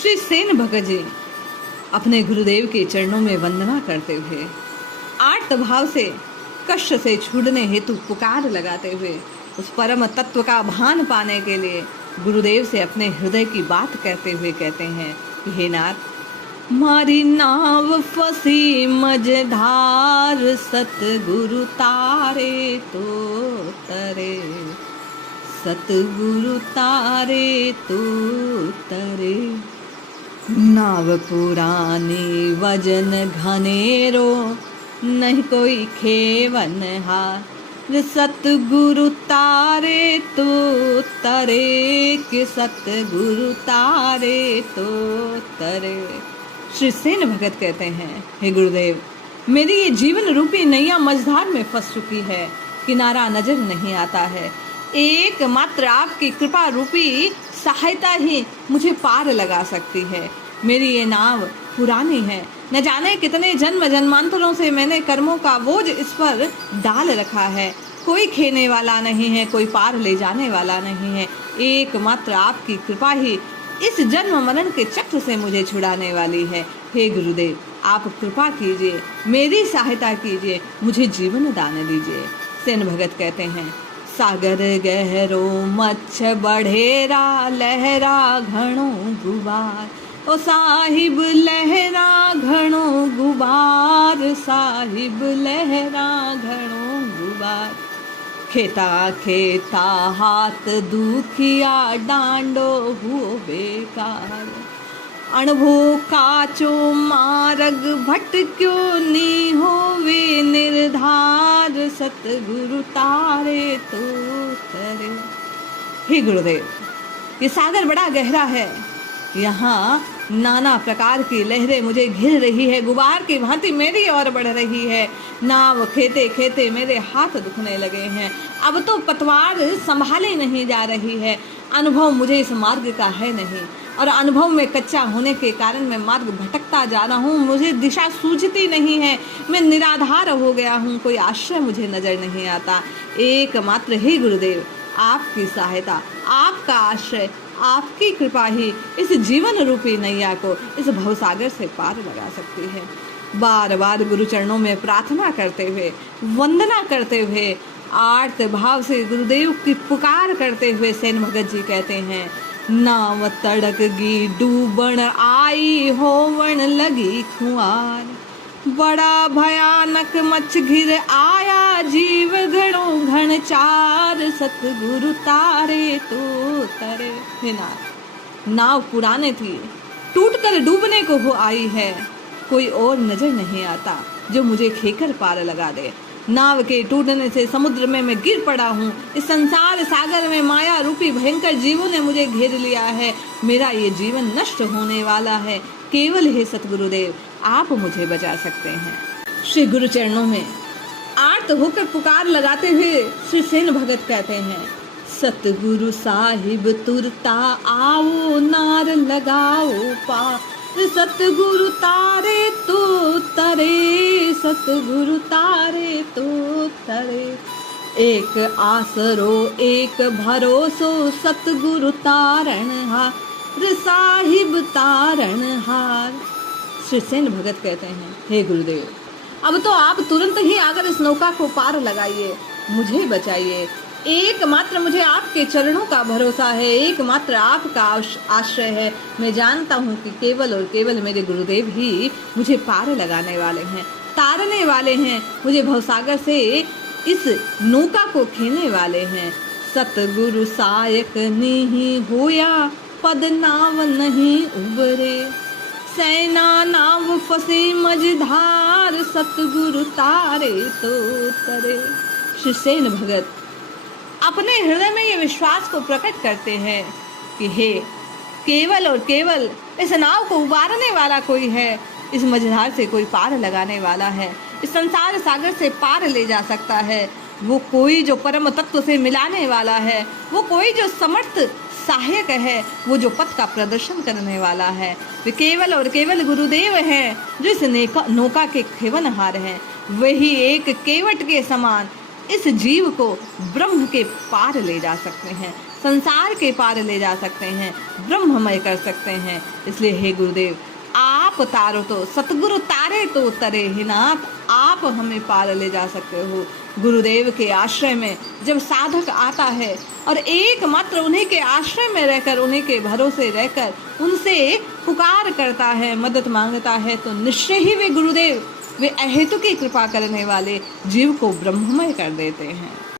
श्री सेन भगत जी अपने गुरुदेव के चरणों में वंदना करते हुए आर्त भाव से कष्ट से छूटने हेतु पुकार लगाते हुए उस परम तत्व का भान पाने के लिए गुरुदेव से अपने हृदय की बात कहते हुए कहते हैं, हे नाथ, मारी नाव फसी मझधार, सतगुरु तारे तो तरे, सतगुरु तारे तो तरे। नाव पुरानी वजन घनेरो, नहीं कोई खेवन हार, सतगुरु तारे तो तरे, कि सतगुरु तारे तो तरे। श्री सेन भगत कहते हैं, हे गुरुदेव, मेरी ये जीवन रूपी नैया मझधार में फंस चुकी है, किनारा नजर नहीं आता है। एकमात्र आपकी कृपा रूपी सहायता ही मुझे पार लगा सकती है। मेरी ये नाव पुरानी है, न जाने कितने जन्म जन्मांतरों से मैंने कर्मों का बोझ इस पर डाल रखा है। कोई खेने वाला नहीं है, कोई पार ले जाने वाला नहीं है। एकमात्र आपकी कृपा ही इस जन्म मरण के चक्र से मुझे छुड़ाने वाली है। हे गुरुदेव, आप कृपा कीजिए, मेरी सहायता कीजिए, मुझे जीवन दान दीजिए। सेन भगत कहते हैं, सागर गहरो मच्छ बढ़ेरा, लहरा घणो गुबार, ओ साहिब लहरा घणो गुबार, साहिब लहरा घणो गुबार। खेता खेता हाथ दुखिया, डांडो हुओ बेकार, अणभो काचो मार्ग भटक्यो, नी होवे निर्धार, सतगुरु तारे तो तरे। हे गुरुदेव, ये सागर बड़ा गहरा है, यहाँ नाना प्रकार की लहरें मुझे घिर रही है, गुबार की भांति मेरी ओर बढ़ रही है। नाव खेते खेते मेरे हाथ दुखने लगे हैं, अब तो पतवार संभाले नहीं जा रही है। अनुभव मुझे इस मार्ग का है नहीं, और अनुभव में कच्चा होने के कारण मैं मार्ग भटकता जा रहा हूँ। मुझे दिशा सूझती नहीं है, मैं निराधार हो गया हूँ, कोई आश्रय मुझे नजर नहीं आता। एकमात्र ही गुरुदेव, आपकी सहायता, आपका आश्रय, आपकी कृपा ही इस जीवन रूपी नैया को इस भवसागर से पार लगा सकती है। बार बार गुरु चरणों में प्रार्थना करते हुए, वंदना करते हुए, आर्त भाव से गुरुदेव की पुकार करते हुए सेन भगत जी कहते हैं, नाव तड़क गी डूबण आई, होवण लगी खुआर, बड़ा भयानक मच्छ घिर आया, जीव घणो घन चार, सतगुरु तारे तो तरे। हे नाथ, नाव पुराने थी, टूटकर डूबने को हो आई है, कोई और नजर नहीं आता जो मुझे खेकर पार लगा दे। नाव के टूटने से समुद्र में मैं गिर पड़ा हूँ। इस संसार सागर में माया रूपी भयंकर जीवों ने मुझे घेर लिया है। मेरा ये जीवन नष्ट होने वाला है, केवल हे सतगुरुदेव, आप मुझे बचा सकते हैं। श्री गुरु चरणों में आर्त होकर पुकार लगाते हुए श्री सेन भगत कहते हैं, सतगुरु साहिब तुरता आओ, नार लगाओ पार, सतगुरु तारे तो तरे, सतगुरु तारे तो तरे। एक आसरो एक भरोसो, सतगुरु तारण हार, साहिब तारण हार। श्री सेन भगत कहते हैं, हे गुरुदेव, अब तो आप तुरंत ही आकर इस नौका को पार लगाइए, मुझे बचाइए। एकमात्र मुझे आपके चरणों का भरोसा है, एकमात्र आपका आश्रय है। मैं जानता हूँ कि केवल और केवल मेरे गुरुदेव ही मुझे पार लगाने वाले हैं, तारने वाले हैं, मुझे भवसागर से इस नौका को खेने वाले हैं। सतगुरु सायक नहीं होया, पद नाव नहीं उबरे, सेना नाव फसे मझधार, सतगुरु तारे तो तरे। श्री सेन भगत अपने हृदय में ये विश्वास को प्रकट करते हैं कि हे, केवल और केवल इस नाव को उबारने वाला कोई है, इस मझधार से कोई पार लगाने वाला है, इस संसार सागर से पार ले जा सकता है। वो कोई जो परम तत्व से मिलाने वाला है, वो कोई जो समर्थ सहायक है, वो जो पथ का प्रदर्शन करने वाला है, वे केवल और केवल गुरुदेव हैं, जो इस नौका के खेवनहार हैं। वही एक केवट के समान इस जीव को ब्रह्म के पार ले जा सकते हैं। संसार के पार ले जा सकते हैं, ब्रह्ममय कर सकते हैं। इसलिए हे गुरुदेव, आप तारो तो सतगुरु तारे तो तरे ही नाथ, आप हमें पार ले जा सकते हो। गुरुदेव के आश्रय में जब साधक आता है और एकमात्र उन्हीं के आश्रय में रहकर, उन्हीं के भरोसे रहकर उनसे पुकार करता है, मदद मांगता है, तो निश्चय ही वे गुरुदेव, वे अहेतु की कृपा करने वाले जीव को ब्रह्ममय कर देते हैं।